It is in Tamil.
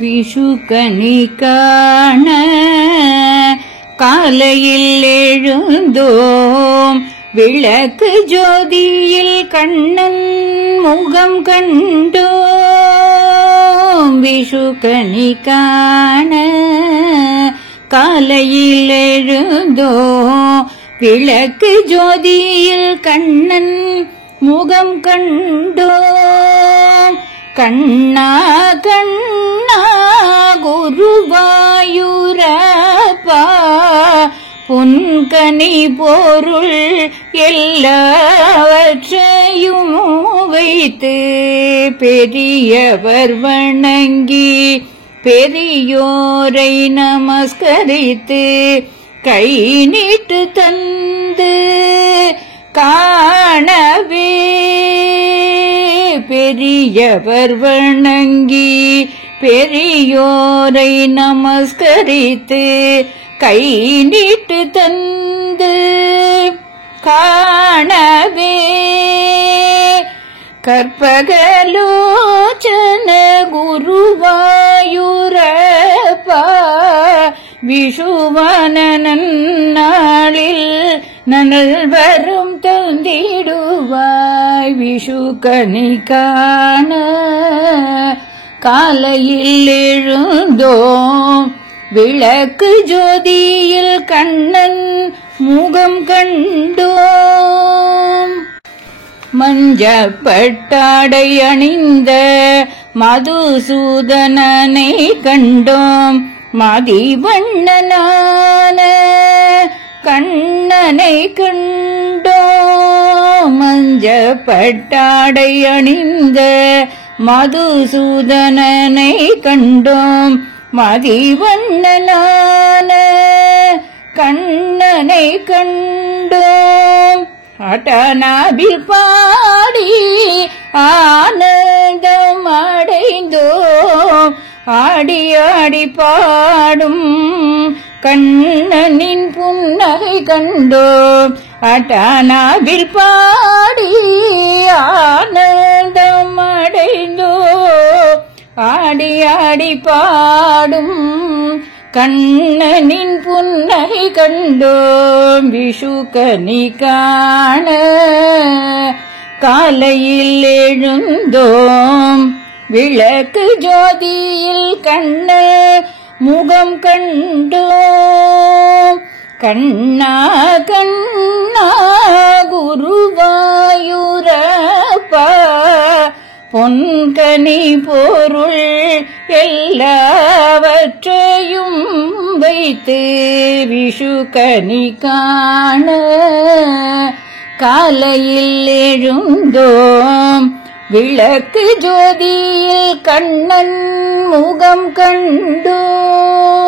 விஷுக்கனி காண காலையில் எழுந்தோம், விளக்கு ஜோதியில் கண்ணன் முகம் கண்டோம். விஷுக்கனி காண காலையில் எழுந்தோம், விளக்கு ஜோதியில் கண்ணன் முகம் கண்டோம். கண்ணா கண்ணா குருவாயூரப்பா, புன்கனி பொருள் எல்லாவற்றையும் வைத்து பெரியவர் வணங்கி பெரியோரை நமஸ்கரித்து கை நீட்டு தந்து காணவே, பெரியவர் வணங்கி பெரியோரை நமஸ்கரித்து கை நீட்டு தந்து காணவே. கற்பகலோச்சன குருவாயூரப்பா, விஷுவான நன்னாளில் நல்வரும் தந்திடுவாய். விஷுக்கனி காண காலையில் எழுந்தோம், விளக்கு ஜோதியில் கண்ணன் முகம் கண்டோம். மஞ்சப்பட்டாடை அணிந்த மதுசூதனனை கண்டோம், மதிவண்ணனான கண்ணனை கண்டோம். மஞ்சப்பட்டாடை அணிந்த மதுசூதனனை கண்டோம், மதிவண்ணனான கண்ணனை கண்டோம். அட்டனாபில் பாடி ஆனந்தம் அடைந்தோம், ஆடி ஆடி பாடும் கண்ணனின் புன்னகை கண்டோம். அட்டனாபில் பாடி ஆனந்தம் அடைந்தோம், ஆடி ஆடி பாடும் கண்ணனின் புன்னகை கண்டோம். விஷுக்கனி காண காலையில் எழுந்தோம், விளக்கு ஜோதியில் கண்ணன் முகம் கண்டோம். கண்ணா கண்ணா குருவாயூரப்பா, பொன்கனி பொருள் எல்லாவற்றையும் வைத்து விஷுக்கனி காண காலையில் எழுந்தோம், விளக்கு ஜோதியில் கண்ணன் முகம் கண்டோம்.